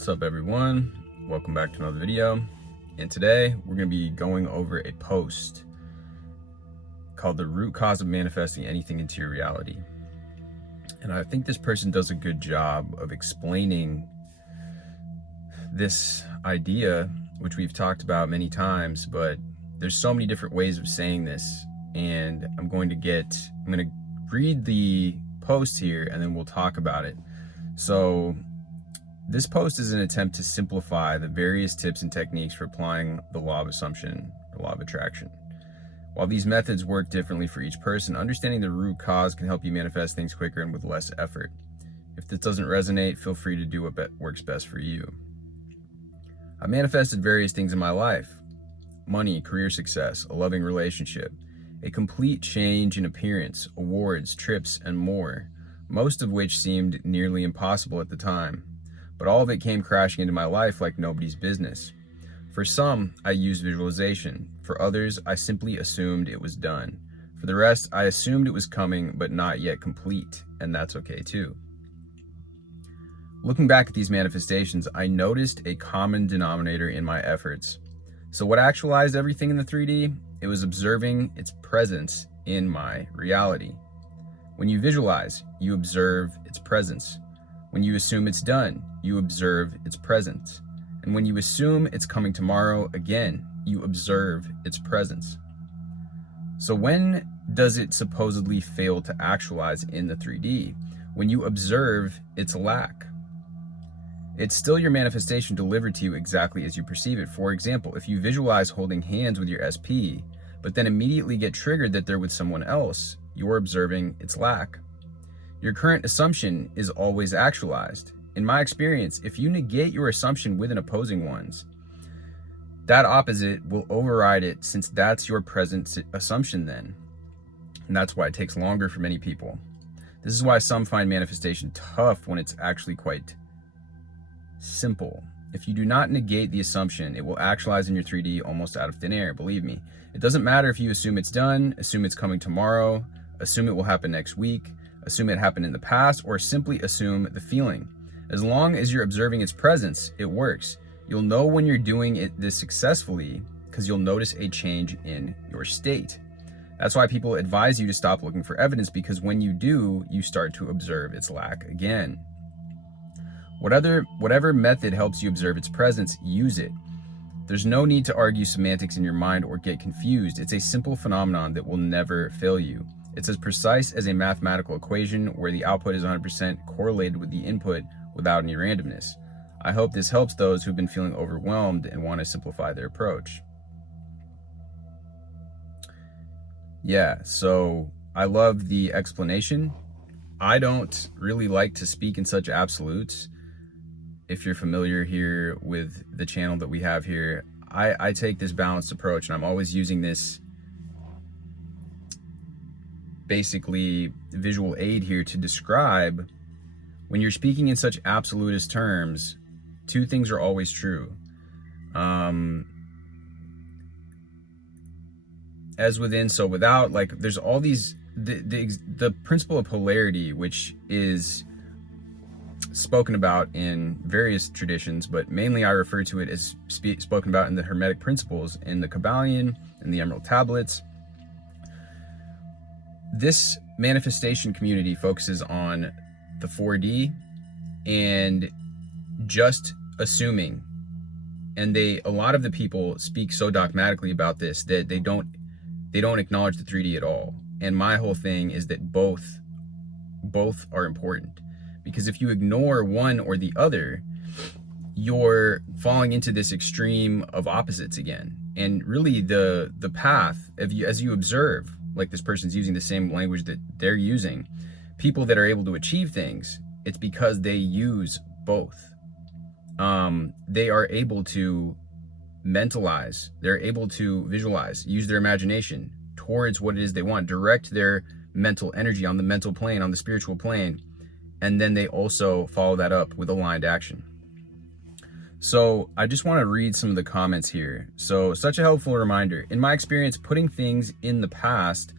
What's up, everyone? Welcome back to another video. And today we're going to be going over a post called The Root Cause of Manifesting Anything into Your Reality. And I think this person does a good job of explaining this idea, which we've talked about many times, but there's so many different ways of saying this. And I'm going to read the post here and then we'll talk about it. So this post is an attempt to simplify the various tips and techniques for applying the law of assumption, the law of attraction. While these methods work differently for each person, understanding the root cause can help you manifest things quicker and with less effort. If this doesn't resonate, feel free to do what works best for you. I manifested various things in my life: money, career success, a loving relationship, a complete change in appearance, awards, trips, and more, most of which seemed nearly impossible at the time. But all of it came crashing into my life like nobody's business. For some, I used visualization. For others, I simply assumed it was done. For the rest, I assumed it was coming, but not yet complete, and that's okay too. Looking back at these manifestations, I noticed a common denominator in my efforts. So what actualized everything in the 3D? It was observing its presence in my reality. When you visualize, you observe its presence. When you assume it's done, you observe its presence. And when you assume it's coming tomorrow, again, you observe its presence. So when does it supposedly fail to actualize in the 3D? When you observe its lack. It's still your manifestation delivered to you exactly as you perceive it. For example, if you visualize holding hands with your SP, but then immediately get triggered that they're with someone else, you're observing its lack. Your current assumption is always actualized. In my experience, if you negate your assumption with an opposing one's, that opposite will override it, since that's your present assumption then. And that's why it takes longer for many people. This is why some find manifestation tough when it's actually quite simple. If you do not negate the assumption, it will actualize in your 3D almost out of thin air, believe me. It doesn't matter if you assume it's done, assume it's coming tomorrow, assume it will happen next week, assume it happened in the past, or simply assume the feeling. As long as you're observing its presence, it works. You'll know when you're doing this successfully because you'll notice a change in your state. That's why people advise you to stop looking for evidence, because when you do, you start to observe its lack again. Whatever method helps you observe its presence, use it. There's no need to argue semantics in your mind or get confused. It's a simple phenomenon that will never fail you. It's as precise as a mathematical equation where the output is 100% correlated with the input without any randomness. I hope this helps those who've been feeling overwhelmed and want to simplify their approach. Yeah, so I love the explanation. I don't really like to speak in such absolutes. If you're familiar here with the channel that we have here, I take this balanced approach, and I'm always using this basically visual aid here to describe when you're speaking in such absolutist terms, two things are always true. As within, so without, like there's all these, the principle of polarity, which is spoken about in various traditions, but mainly I refer to it as spoken about in the Hermetic principles, in the Kabbalion, and the Emerald Tablets. This manifestation community focuses on the 4D and just assuming. And a lot of the people speak so dogmatically about this that they don't acknowledge the 3D at all. And my whole thing is that both are important. Because if you ignore one or the other, you're falling into this extreme of opposites again. And really the path, as you observe, like this person's using the same language that they're using, people that are able to achieve things, it's because they use both. They are able to mentalize, they're able to visualize, use their imagination towards what it is they want, direct their mental energy on the mental plane, on the spiritual plane, and then they also follow that up with aligned action. So I just want to read some of the comments here. So, such a helpful reminder. In my experience, putting things in the past,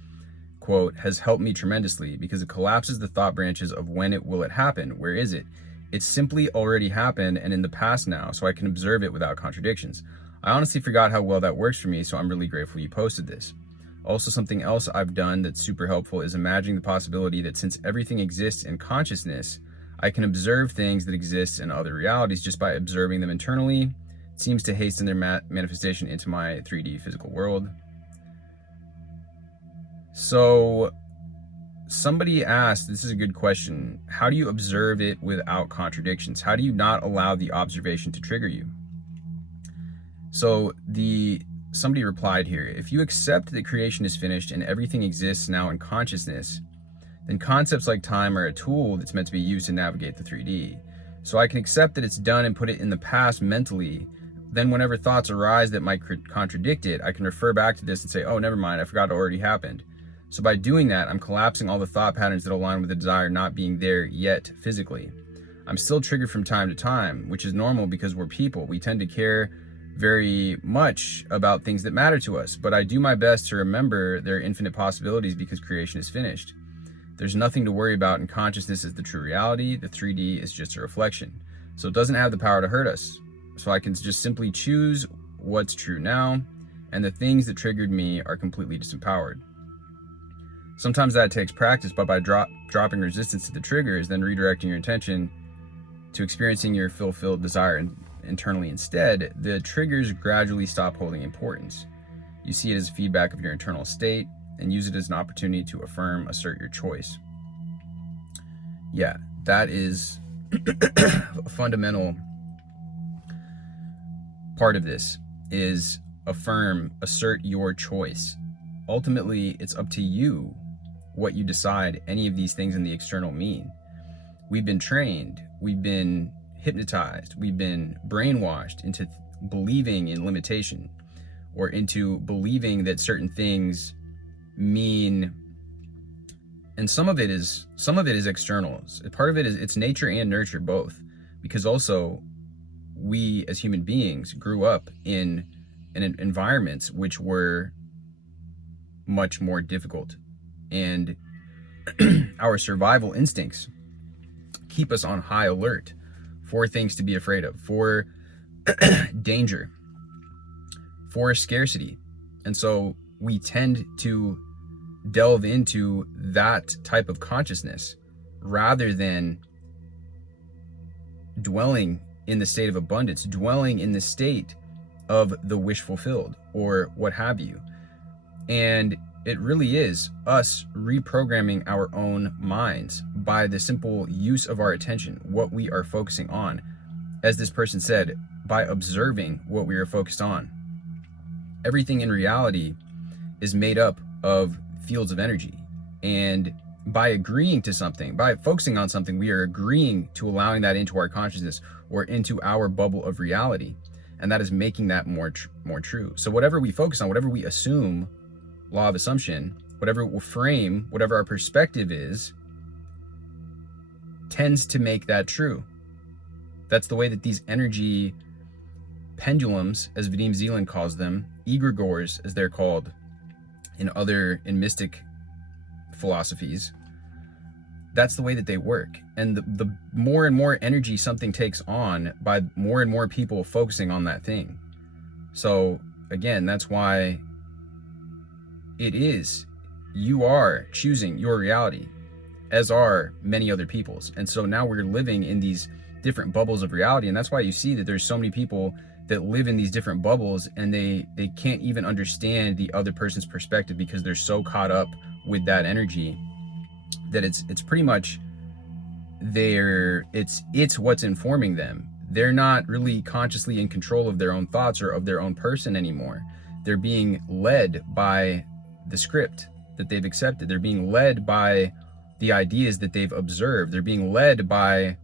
quote, has helped me tremendously because it collapses the thought branches of when will it happen? Where is it? It's simply already happened and in the past now, so I can observe it without contradictions. I honestly forgot how well that works for me, so I'm really grateful you posted this. Also, something else I've done that's super helpful is imagining the possibility that since everything exists in consciousness, I can observe things that exist in other realities just by observing them internally. It seems to hasten their manifestation into my 3D physical world. So somebody asked, this is a good question, how do you observe it without contradictions? How do you not allow the observation to trigger you? So somebody replied here, if you accept that creation is finished and everything exists now in consciousness, then concepts like time are a tool that's meant to be used to navigate the 3D. So I can accept that it's done and put it in the past mentally. Then whenever thoughts arise that might contradict it, I can refer back to this and say, oh, never mind, I forgot it already happened. So by doing that, I'm collapsing all the thought patterns that align with the desire not being there yet physically. I'm still triggered from time to time, which is normal because we're people. We tend to care very much about things that matter to us, but I do my best to remember there are infinite possibilities because creation is finished. There's nothing to worry about, and consciousness is the true reality. The 3D is just a reflection. So it doesn't have the power to hurt us. So I can just simply choose what's true now, and the things that triggered me are completely disempowered. Sometimes that takes practice, but by dropping resistance to the triggers, then redirecting your intention to experiencing your fulfilled desire internally instead, the triggers gradually stop holding importance. You see it as feedback of your internal state and use it as an opportunity to affirm, assert your choice. Yeah, that is a fundamental part of this, is affirm, assert your choice. Ultimately, it's up to you what you decide any of these things in the external mean. We've been trained, we've been hypnotized, we've been brainwashed into believing in limitation, or into believing that certain things mean, and some of it is external. Part of it is it's nature and nurture both, because also we as human beings grew up in environments which were much more difficult, and our survival instincts keep us on high alert for things to be afraid of, for danger, for scarcity. And so we tend to delve into that type of consciousness rather than dwelling in the state of abundance, dwelling in the state of the wish fulfilled, or what have you. And it really is us reprogramming our own minds by the simple use of our attention, what we are focusing on. As this person said, by observing what we are focused on. Everything in reality is made up of fields of energy. And by agreeing to something, by focusing on something, we are agreeing to allowing that into our consciousness or into our bubble of reality. And that is making that more true. So whatever we focus on, whatever we assume, law of assumption, whatever we'll frame, whatever our perspective is, tends to make that true. That's the way that these energy pendulums, as Vadim Zeland calls them, egregores, as they're called in mystic philosophies, that's the way that they work. And the more and more energy something takes on by more and more people focusing on that thing. So again, that's why you are choosing your reality, as are many other people's. And so now we're living in these different bubbles of reality. And that's why you see that there's so many people that live in these different bubbles, and they can't even understand the other person's perspective because they're so caught up with that energy that it's pretty much it's what's informing them. They're not really consciously in control of their own thoughts or of their own person anymore. They're being led by the script that they've accepted. They're being led by the ideas that they've observed. They're being led by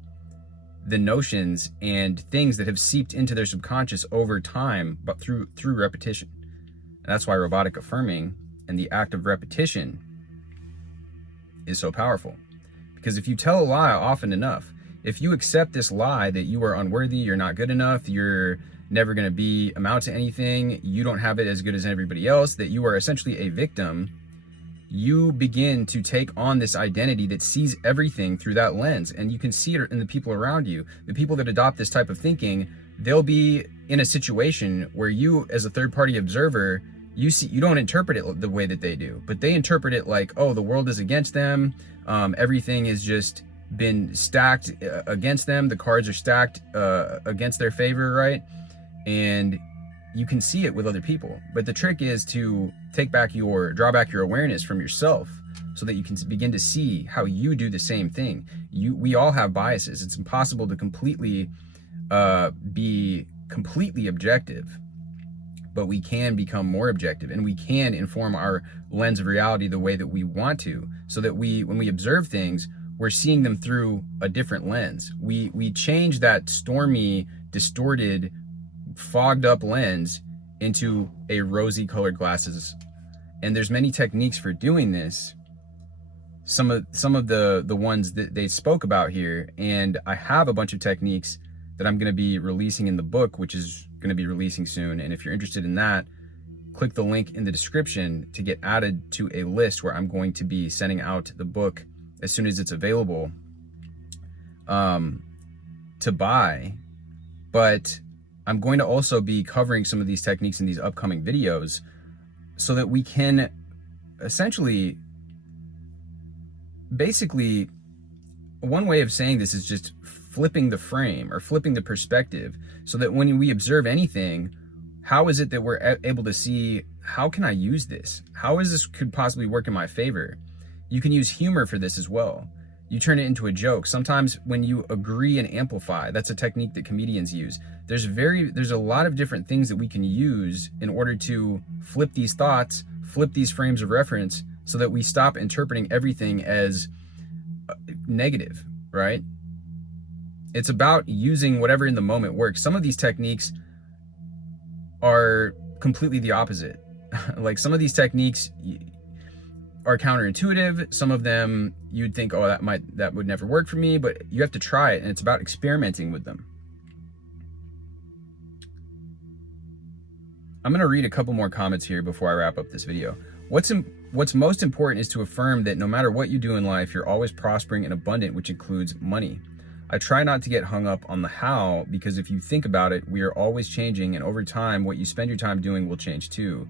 the notions and things that have seeped into their subconscious over time, but through repetition. And that's why robotic affirming and the act of repetition is so powerful. Because if you tell a lie often enough, if you accept this lie that you are unworthy, you're not good enough, you're never going to amount to anything, you don't have it as good as everybody else, that you are essentially a victim, you begin to take on this identity that sees everything through that lens. And you can see it in the people around you. The people that adopt this type of thinking, they'll be in a situation where you, as a third-party observer, you don't interpret it the way that they do, but they interpret it like, oh, the world is against them. Everything has just been stacked against them. The cards are stacked against their favor, right? And you can see it with other people. But the trick is to draw back your awareness from yourself so that you can begin to see how you do the same thing. We all have biases. It's impossible to completely be completely objective, but we can become more objective, and we can inform our lens of reality the way that we want to, so that when we observe things, we're seeing them through a different lens. We change that stormy, distorted, fogged up lens into a rosy colored glasses. And there's many techniques for doing this. Some of the ones that they spoke about here, and I have a bunch of techniques that I'm going to be releasing in the book, which is going to be releasing soon. And if you're interested in that, click the link in the description to get added to a list where I'm going to be sending out the book as soon as it's available to buy. But I'm going to also be covering some of these techniques in these upcoming videos so that we can essentially, basically, one way of saying this is just flipping the frame or flipping the perspective, so that when we observe anything, how is it that we're able to see, how can I use this? How is this could possibly work in my favor? You can use humor for this as well. You turn it into a joke. Sometimes when you agree and amplify, that's a technique that comedians use. There's a lot of different things that we can use in order to flip these thoughts, flip these frames of reference, so that we stop interpreting everything as negative, right? It's about using whatever in the moment works. Some of these techniques are completely the opposite. Like, some of these techniques are counterintuitive. Some of them you'd think, oh, that would never work for me, but you have to try it, and it's about experimenting with them. I'm going to read a couple more comments here before I wrap up this video. What's most important is to affirm that no matter what you do in life, you're always prospering and abundant, which includes money. I try not to get hung up on the how, because if you think about it, we are always changing, and over time, what you spend your time doing will change too.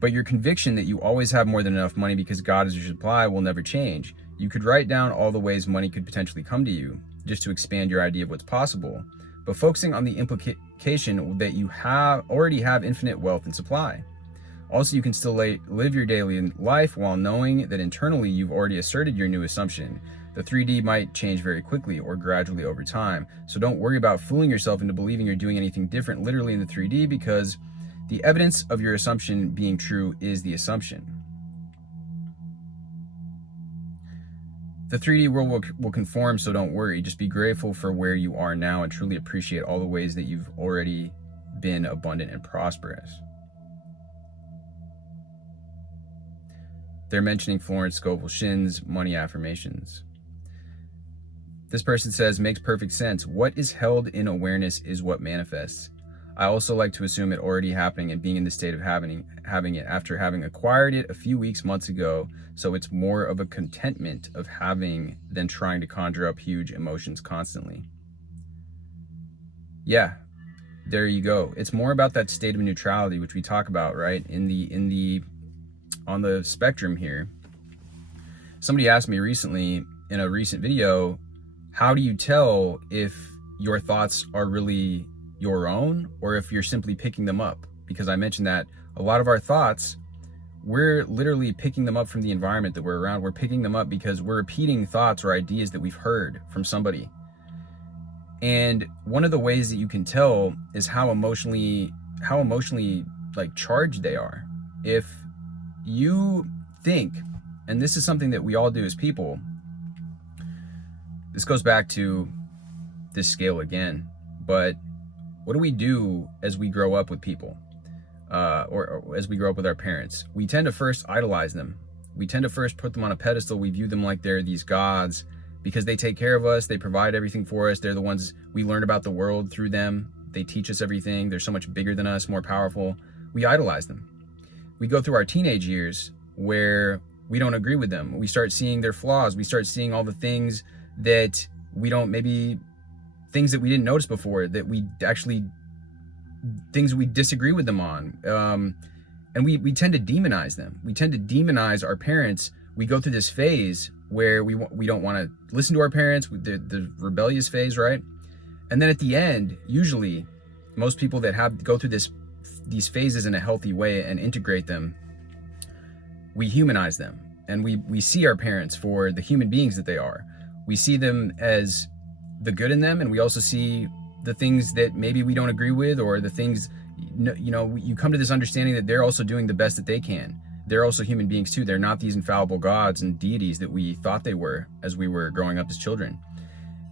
But your conviction that you always have more than enough money because God is your supply will never change. You could write down all the ways money could potentially come to you, just to expand your idea of what's possible, but focusing on the implication that you already have infinite wealth and supply. Also, you can still live your daily life while knowing that internally you've already asserted your new assumption. The 3D might change very quickly or gradually over time, so don't worry about fooling yourself into believing you're doing anything different literally in the 3D, because the evidence of your assumption being true is the assumption. The 3D world will conform, so don't worry. Just be grateful for where you are now and truly appreciate all the ways that you've already been abundant and prosperous. They're mentioning Florence Scovel Shinn's money affirmations. This person says, makes perfect sense. What is held in awareness is what manifests. I also like to assume it already happening and being in the state of having it after having acquired it a few months ago. So it's more of a contentment of having than trying to conjure up huge emotions constantly. Yeah, there you go. It's more about that state of neutrality, which we talk about, right? On the spectrum here. Somebody asked me recently in a recent video, how do you tell if your thoughts are really your own or if you're simply picking them up? Because I mentioned that a lot of our thoughts, we're literally picking them up from the environment that we're around. We're picking them up because we're repeating thoughts or ideas that we've heard from somebody. And one of the ways that you can tell is how emotionally like charged they are. If you think, and this is something that we all do as people, this goes back to this scale again, but what do we do as we grow up with people, or as we grow up with our parents? We tend to first idolize them. We tend to first put them on a pedestal. We view them like they're these gods because they take care of us. They provide everything for us. They're the ones, we learn about the world through them. They teach us everything. They're so much bigger than us, more powerful. We idolize them. We go through our teenage years where we don't agree with them. We start seeing their flaws. We start seeing all the things that we don't, maybe things that we didn't notice before, that we actually, things we disagree with them on. And we tend to demonize them. We tend to demonize our parents. We go through this phase where we don't want to listen to our parents, the rebellious phase, right? And then at the end, usually, most people that go through these phases in a healthy way and integrate them, we humanize them, and we see our parents for the human beings that they are. We see them as the good in them, and we also see the things that maybe we don't agree with, or the things, you come to this understanding that they're also doing the best that they can. They're also human beings too. They're not these infallible gods and deities that we thought they were as we were growing up as children.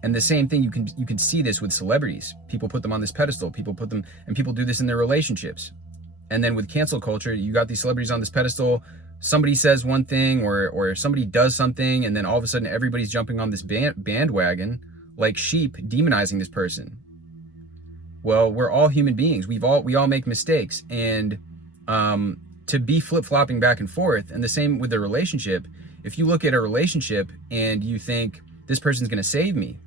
And the same thing, you can see this with celebrities. People put them on this pedestal. People do this in their relationships. And then with cancel culture, you got these celebrities on this pedestal. Somebody says one thing, or somebody does something, and then all of a sudden everybody's jumping on this bandwagon like sheep, demonizing this person. Well, we're all human beings. We all make mistakes, and to be flip-flopping back and forth, and the same with the relationship. If you look at a relationship and you think this person's going to save me,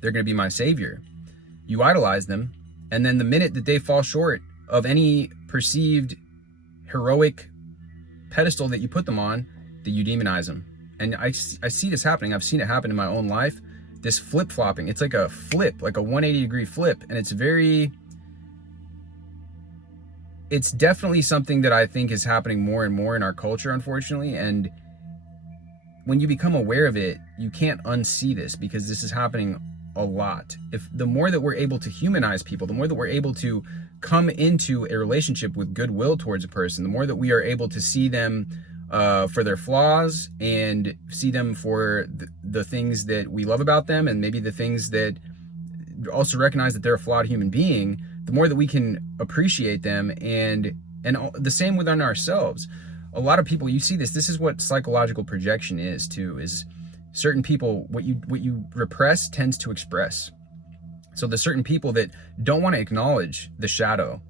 they're going to be my savior, you idolize them, and then the minute that they fall short of any perceived heroic pedestal that you put them on, that you demonize them. And I see this happening. I've seen it happen in my own life. This flip-flopping, it's like a flip, like a 180-degree flip, and it's definitely something that I think is happening more and more in our culture, unfortunately. And when you become aware of it, you can't unsee this, because this is happening a lot. If the more that we're able to humanize people, the more that we're able to come into a relationship with goodwill towards a person, the more that we are able to see them for their flaws, and see them for the things that we love about them, and maybe the things that also recognize that they're a flawed human being, the more that we can appreciate them, and the same within ourselves. A lot of people, you see this is what psychological projection is too, is certain people, what you repress tends to express. So the certain people that don't want to acknowledge the shadow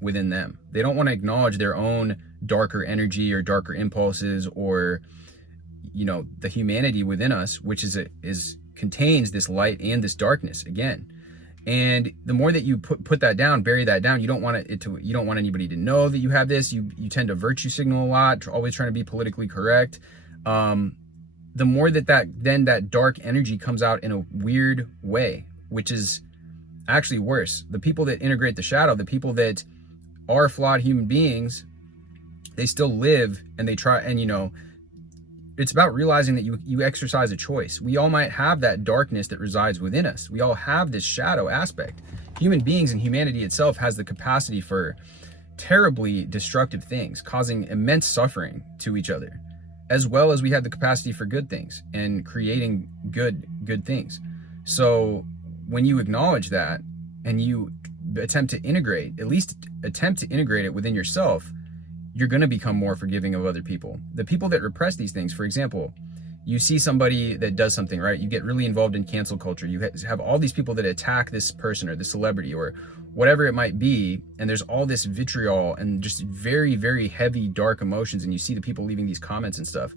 within them, they don't want to acknowledge their own darker energy or darker impulses, or the humanity within us, which contains this light and this darkness again. And the more that you put that down, bury that down, you don't want you don't want anybody to know that you have this. You tend to virtue signal a lot, always trying to be politically correct. The more that dark energy comes out in a weird way, which is actually worse. The people that integrate the shadow, the people that are flawed human beings, they still live, and they try, and it's about realizing that you exercise a choice. We all might have that darkness that resides within us. We all have this shadow aspect. Human beings and humanity itself has the capacity for terribly destructive things, causing immense suffering to each other, as well as we have the capacity for good things and creating good things. So when you acknowledge that, and you attempt to integrate it within yourself, you're going to become more forgiving of other people. The people that repress these things, for example, you see somebody that does something, right? You get really involved in cancel culture. You have all these people that attack this person or the celebrity or whatever it might be, and there's all this vitriol and just very, very heavy, dark emotions, and you see the people leaving these comments and stuff.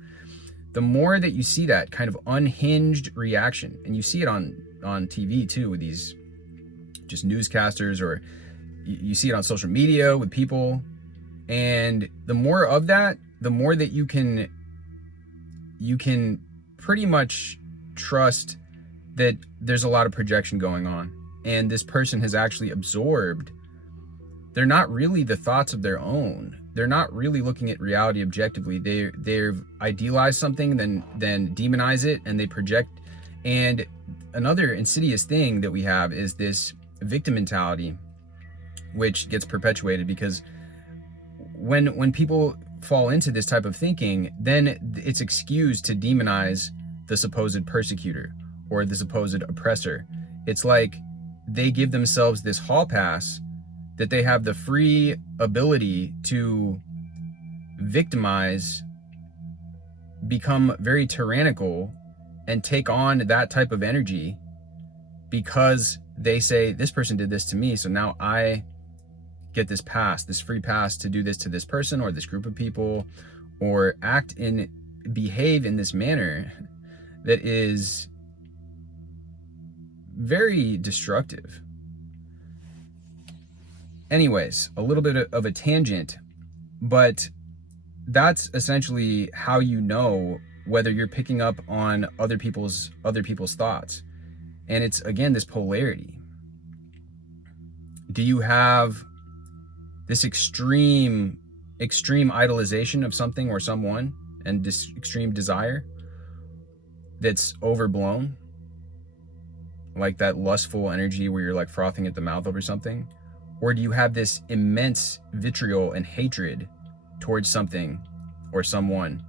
The more that you see that kind of unhinged reaction, and you see it on TV too with these just newscasters, or you see it on social media with people, and the more of that, the more that you can pretty much trust that there's a lot of projection going on, and this person has actually absorbed. They're not really the thoughts of their own. They're not really looking at reality objectively. They've idealized something, then demonize it, and they project. And another insidious thing that we have is this victim mentality, which gets perpetuated because when people fall into this type of thinking, then it's excused to demonize the supposed persecutor or the supposed oppressor. It's like they give themselves this hall pass that they have the free ability to victimize, become very tyrannical, and take on that type of energy, because they say, this person did this to me, so now I get this pass, this free pass to do this to this person or this group of people, or behave in this manner that is very destructive. Anyways, a little bit of a tangent, but that's essentially how you know whether you're picking up on other people's thoughts. And it's, again, this polarity. Do you have this extreme idolization of something or someone and this extreme desire that's overblown, like that lustful energy where you're like frothing at the mouth over something? Or do you have this immense vitriol and hatred towards something or someone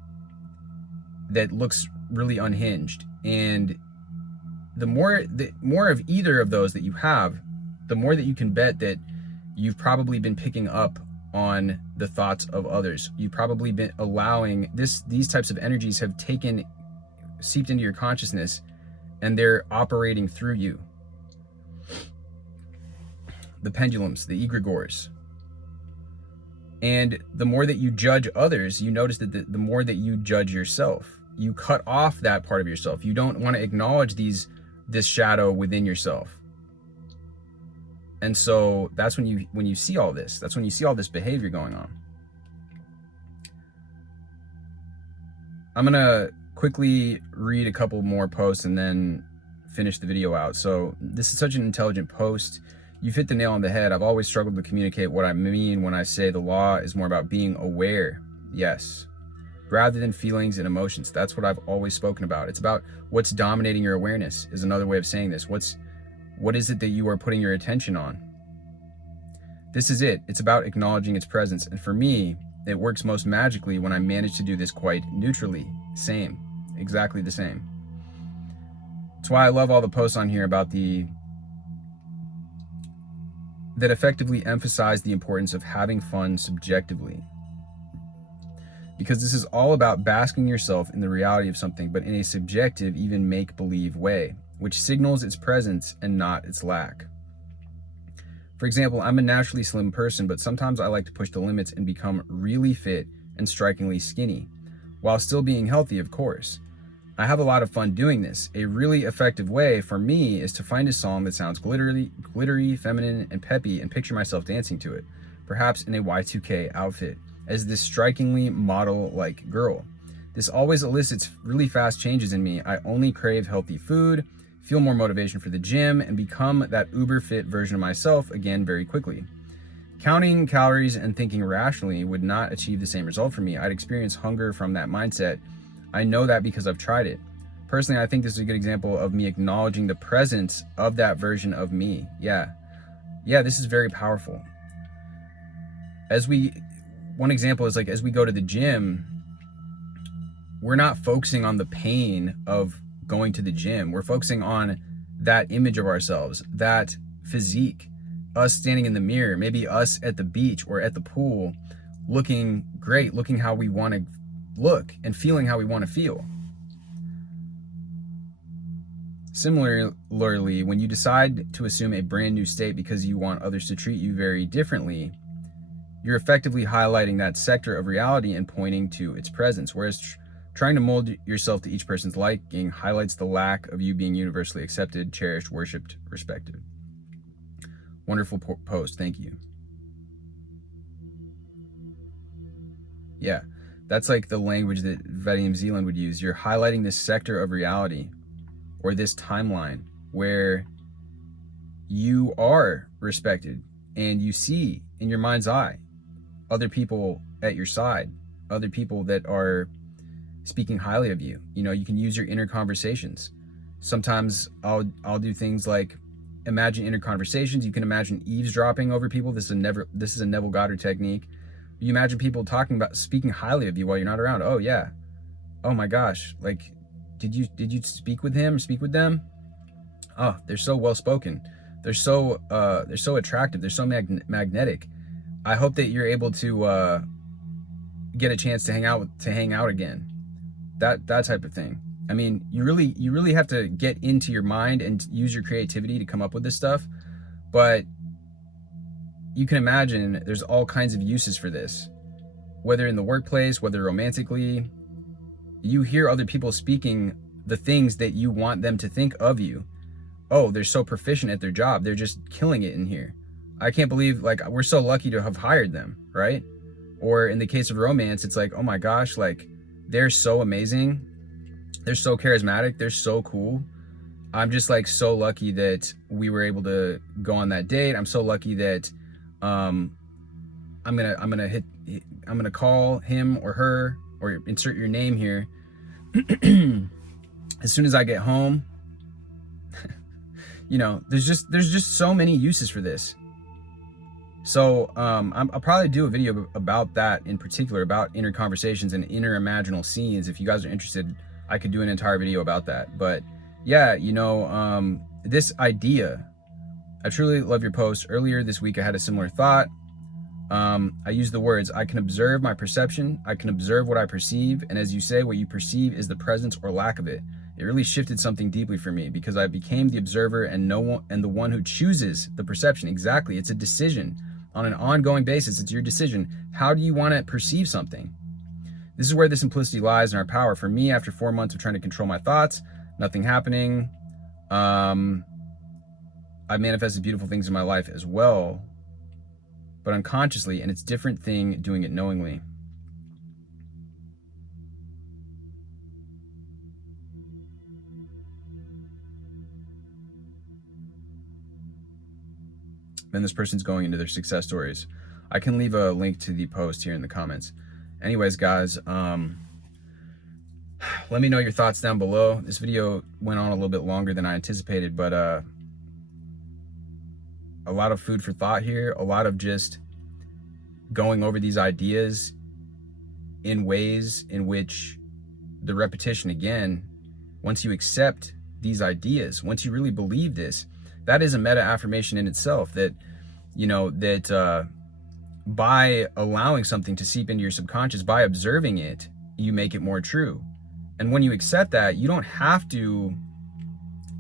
that looks really unhinged? And the more of either of those that you have, the more that you can bet that you've probably been picking up on the thoughts of others. You've probably been allowing these types of energies have seeped into your consciousness, and they're operating through you. The pendulums, the egregores. And the more that you judge others, you notice that the more that you judge yourself, you cut off that part of yourself. You don't want to acknowledge this shadow within yourself. And so that's when you see all this. That's when you see all this behavior going on. I'm gonna quickly read a couple more posts and then finish the video out. So this is such an intelligent post. You've hit the nail on the head. I've always struggled to communicate what I mean when I say the law is more about being aware. Yes. Rather than feelings and emotions. That's what I've always spoken about. It's about what's dominating your awareness, is another way of saying this. What is it that you are putting your attention on? This is it. It's about acknowledging its presence. And for me, it works most magically when I manage to do this quite neutrally. Same. Exactly the same. That's why I love all the posts on here about that effectively emphasize the importance of having fun subjectively. Because this is all about basking yourself in the reality of something, but in a subjective, even make-believe way, which signals its presence and not its lack. For example, I'm a naturally slim person, but sometimes I like to push the limits and become really fit and strikingly skinny, while still being healthy, of course. I have a lot of fun doing this. A really effective way for me is to find a song that sounds glittery, feminine, and peppy, and picture myself dancing to it, perhaps in a Y2K outfit, as this strikingly model-like girl. This always elicits really fast changes in me. I only crave healthy food, feel more motivation for the gym, and become that uber fit version of myself again very quickly. Counting calories and thinking rationally would not achieve the same result for me. I'd experience hunger from that mindset. I know that because I've tried it. Personally, I think this is a good example of me acknowledging the presence of that version of me. Yeah, this is very powerful. One example is like, as we go to the gym, we're not focusing on the pain of going to the gym. We're focusing on that image of ourselves, that physique, us standing in the mirror, maybe us at the beach or at the pool, looking great, looking how we want to look and feeling how we want to feel. Similarly, when you decide to assume a brand new state because you want others to treat you very differently, you're effectively highlighting that sector of reality and pointing to its presence, whereas trying to mold yourself to each person's liking highlights the lack of you being universally accepted, cherished, worshipped, respected. Wonderful post. Thank you. Yeah, that's like the language that Vadim Zeland would use. You're highlighting this sector of reality or this timeline where you are respected and you see in your mind's eye other people at your side, other people that are speaking highly of you. You know, you can use your inner conversations. Sometimes I'll do things like imagine inner conversations. You can imagine eavesdropping over people. This is a Neville Goddard technique. You imagine people speaking highly of you while you're not around. Oh yeah. Oh my gosh. Like, did you speak with him or speak with them? Oh, they're so well spoken. They're so attractive. They're so magnetic. I hope that you're able to get a chance to hang out again. That type of thing. I mean, you really have to get into your mind and use your creativity to come up with this stuff. But you can imagine there's all kinds of uses for this. whether in the workplace, whether romantically, you hear other people speaking the things that you want them to think of you. Oh, they're so proficient at their job. They're just killing it in here. I can't believe, like, we're so lucky to have hired them, right? Or in the case of romance, it's like, oh my gosh, like, they're so amazing. They're so charismatic. They're so cool. I'm just like so lucky that we were able to go on that date. I'm so lucky that I'm gonna call him or her, or insert your name here, as soon as I get home. You know, there's just so many uses for this. So I'll probably do a video about that in particular, about inner conversations and inner imaginal scenes. If you guys are interested, I could do an entire video about that. But yeah, you know, this idea, I truly love your post. Earlier this week, I had a similar thought. I used the words, I can observe my perception, I can observe what I perceive, and as you say, what you perceive is the presence or lack of it. It really shifted something deeply for me because I became the observer and the one who chooses the perception. Exactly, it's a decision on an ongoing basis. It's your decision. How do you want to perceive something? This is where the simplicity lies in our power. For me, after 4 months of trying to control my thoughts, nothing happening, I manifested beautiful things in my life as well, but unconsciously, and it's a different thing doing it knowingly. Then this person's going into their success stories. I can leave a link to the post here in the comments. Anyways, guys, let me know your thoughts down below. This video went on a little bit longer than I anticipated, but a lot of food for thought here, a lot of just going over these ideas in ways in which the repetition, again, once you accept these ideas, once you really believe this, that is a meta affirmation in itself, that, you know, that by allowing something to seep into your subconscious, by observing it, you make it more true. And when you accept that, you don't have to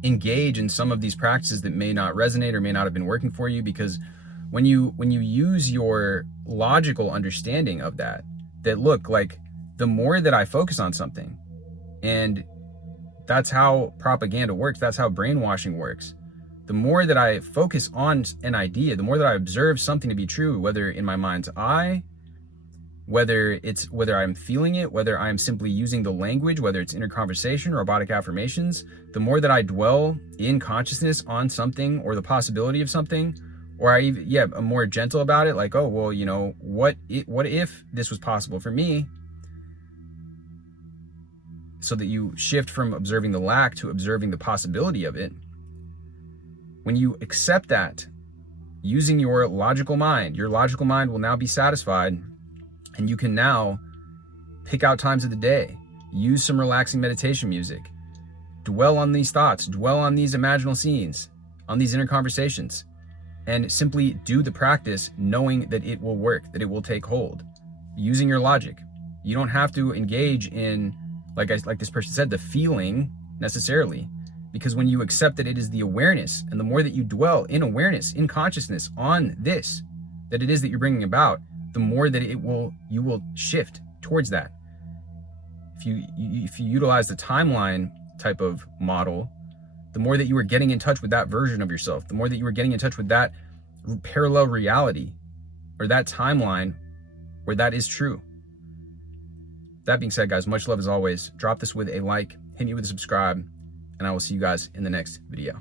engage in some of these practices that may not resonate or may not have been working for you, because when you use your logical understanding of that look, like, the more that I focus on something, and that's how propaganda works, that's how brainwashing works, the more that I focus on an idea, the more that I observe something to be true, whether in my mind's eye, whether I'm feeling it, whether I'm simply using the language, whether it's inner conversation, robotic affirmations, the more that I dwell in consciousness on something or the possibility of something, or I'm more gentle about it, like, oh, well, you know, what if this was possible for me? So that you shift from observing the lack to observing the possibility of it. When you accept that, using your logical mind will now be satisfied, and you can now pick out times of the day, use some relaxing meditation music, dwell on these thoughts, dwell on these imaginal scenes, on these inner conversations, and simply do the practice knowing that it will work, that it will take hold, using your logic. You don't have to engage in, like this person said, the feeling necessarily, because when you accept that it is the awareness, and the more that you dwell in awareness, in consciousness on this, that it is that you're bringing about, the more that you will shift towards that. If you utilize the timeline type of model, the more that you are getting in touch with that version of yourself, the more that you are getting in touch with that parallel reality, or that timeline where that is true. That being said, guys, much love as always. Drop this with a like, hit me with a subscribe, and I will see you guys in the next video.